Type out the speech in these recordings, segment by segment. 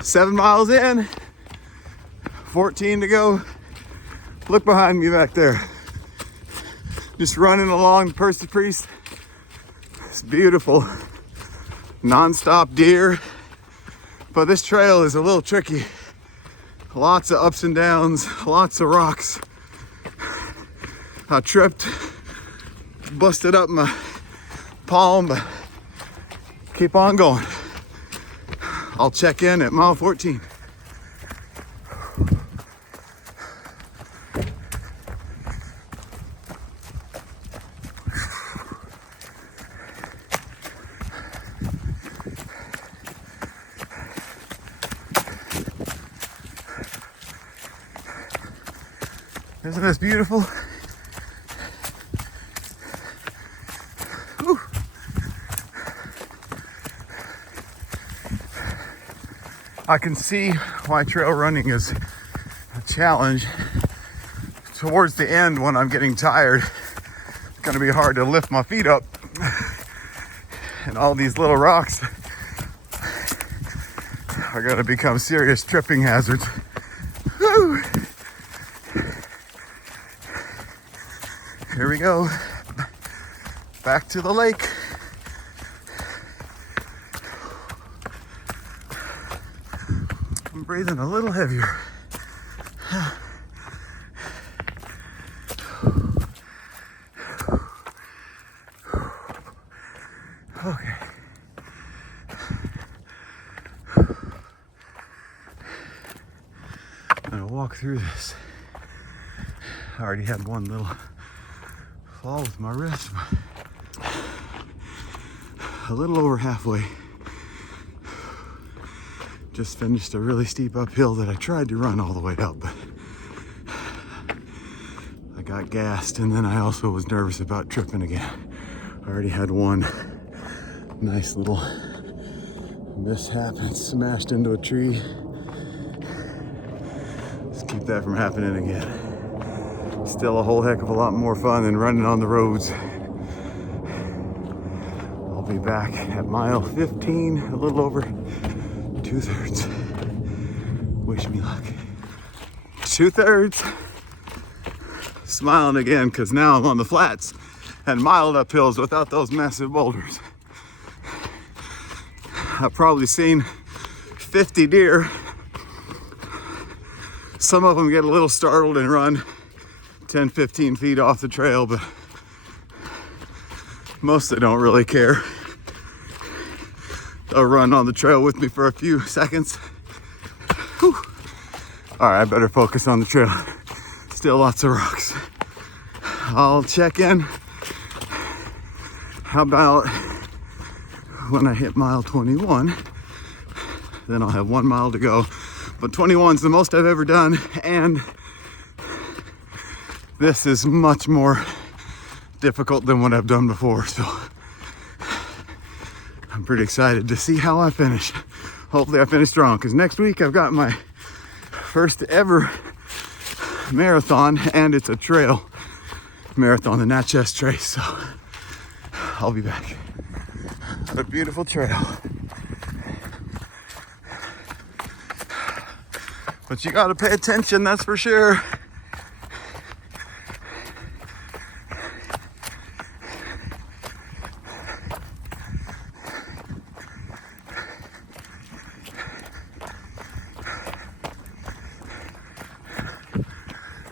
7 miles in, 14 to go. Look behind me back there. Just running along the Percy Priest. It's beautiful. Non-stop deer. But this trail is a little tricky. Lots of ups and downs, lots of rocks. I tripped, busted up my palm, but keep on going. I'll check in at mile 14. Isn't this beautiful? Whew. I can see why trail running is a challenge. Towards the end, when I'm getting tired, it's gonna be hard to lift my feet up. And all these little rocks are gonna become serious tripping hazards. Whew. Here we go, back to the lake. I'm breathing a little heavier. Okay. I'm gonna walk through this. I already had one little fall with my wrist. A little over halfway. Just finished a really steep uphill that I tried to run all the way up, but I got gassed, and then I also was nervous about tripping again. I already had one nice little mishap and smashed into a tree. Let's keep that from happening again. Still a whole heck of a lot more fun than running on the roads. I'll be back at mile 15, a little over 2/3. Wish me luck. 2/3. Smiling again, because now I'm on the flats and mild uphills without those massive boulders. I've probably seen 50 deer. Some of them get a little startled and run 10, 15 feet off the trail, but mostly don't really care. They'll run on the trail with me for a few seconds. Whew. All right, I better focus on the trail. Still lots of rocks. I'll check in. How about when I hit mile 21? Then I'll have 1 mile to go. But 21's the most I've ever done, and this is much more difficult than what I've done before, so I'm pretty excited to see how I finish. Hopefully I finish strong, because next week I've got my first ever marathon, and it's a trail marathon, the Natchez Trace, so I'll be back. What a beautiful trail. But you gotta pay attention, that's for sure.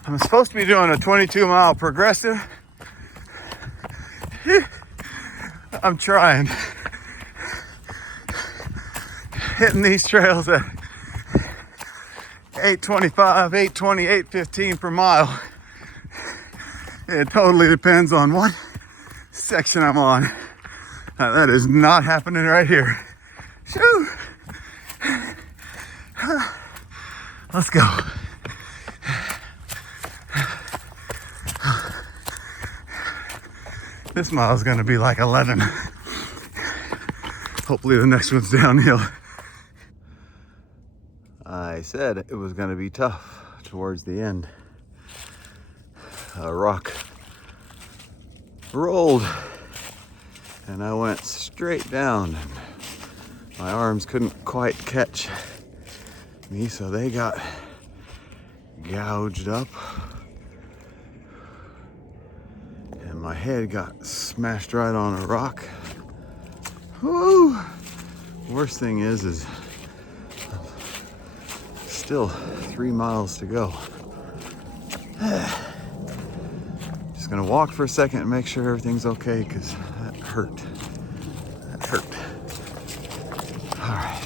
I'm supposed to be doing a 22-mile progressive. I'm trying. Hitting these trails at 8:25, 8:20, 8:15 per mile. It totally depends on what section I'm on. That is not happening right here. Shoo. Let's go. This mile is going to be like 11. Hopefully the next one's downhill. I said it was going to be tough towards the end. A rock rolled and I went straight down. My arms couldn't quite catch me, so they got gouged up. And my head got smashed right on a rock. Woo! Worst thing is still 3 miles to go. Just gonna walk for a second and make sure everything's okay, because that hurt. That hurt. All right.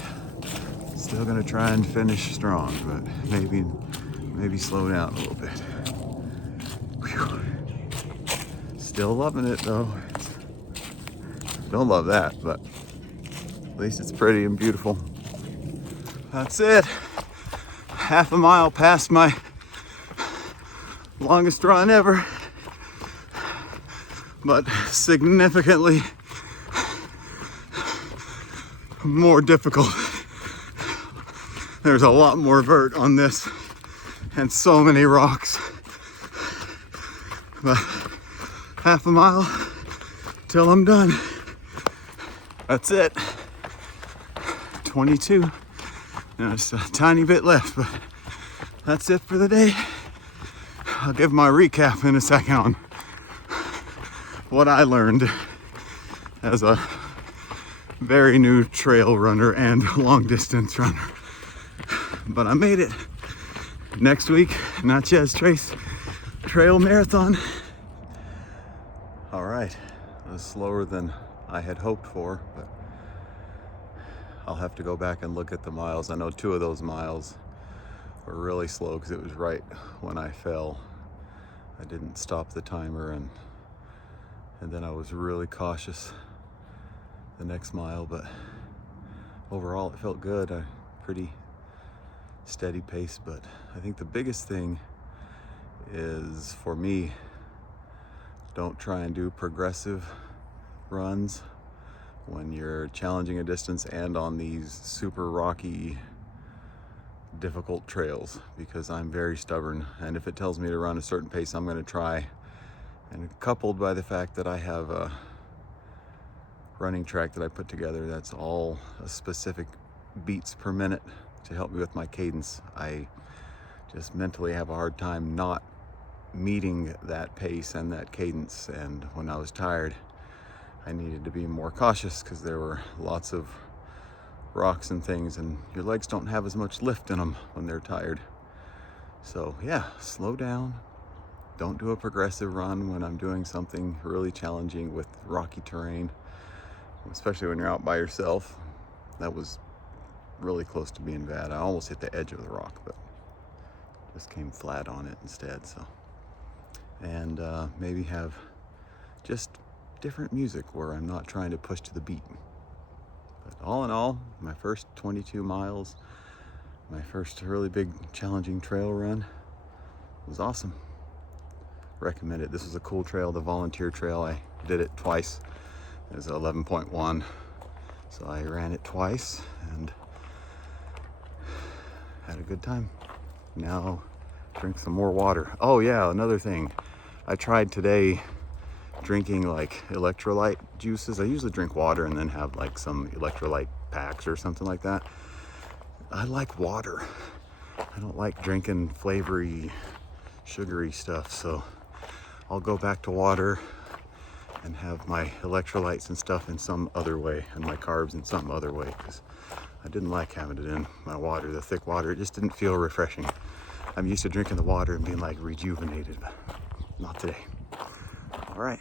Still gonna try and finish strong, but maybe slow down a little bit. Whew. Still loving it though. Don't love that, but at least it's pretty and beautiful. That's it. Half a mile past my longest run ever, but significantly more difficult. There's a lot more vert on this and so many rocks. But half a mile till I'm done. That's it. 22. Now just a tiny bit left, but that's it for the day. I'll give my recap in a second on what I learned as a very new trail runner and long distance runner. But I made it. Next week, Natchez Trace Trail Marathon. All right, it was slower than I had hoped for, but I'll have to go back and look at the miles. I know 2 of those miles were really slow because it was right when I fell. I didn't stop the timer, and then I was really cautious the next mile, but overall it felt good. A pretty steady pace, but I think the biggest thing is, for me, don't try and do progressive runs when you're challenging a distance and on these super rocky, difficult trails, because I'm very stubborn, and if it tells me to run a certain pace, I'm going to try. And coupled by the fact that I have a running track that I put together that's all a specific beats per minute to help me with my cadence, I just mentally have a hard time not meeting that pace and that cadence. And when I was tired, I needed to be more cautious because there were lots of rocks and things, and your legs don't have as much lift in them when they're tired. So yeah, slow down. Don't do a progressive run when I'm doing something really challenging with rocky terrain, especially when you're out by yourself. That was really close to being bad. I almost hit the edge of the rock, but just came flat on it instead. So, and maybe have just different music where I'm not trying to push to the beat. But all in all, my first 22 miles, my first really big challenging trail run, was awesome. Recommend it. This was a cool trail, the volunteer trail. I did it twice. It was 11.1, so I ran it twice and had a good time. Now drink some more water. Oh yeah, another thing. I tried today drinking like electrolyte juices. I usually drink water and then have like some electrolyte packs or something like that. I like water. I don't like drinking flavory, sugary stuff, so I'll go back to water and have my electrolytes and stuff in some other way, and my carbs in some other way, because I didn't like having it in my water, the thick water. It just didn't feel refreshing. I'm used to drinking the water and being like rejuvenated, but not today. All right.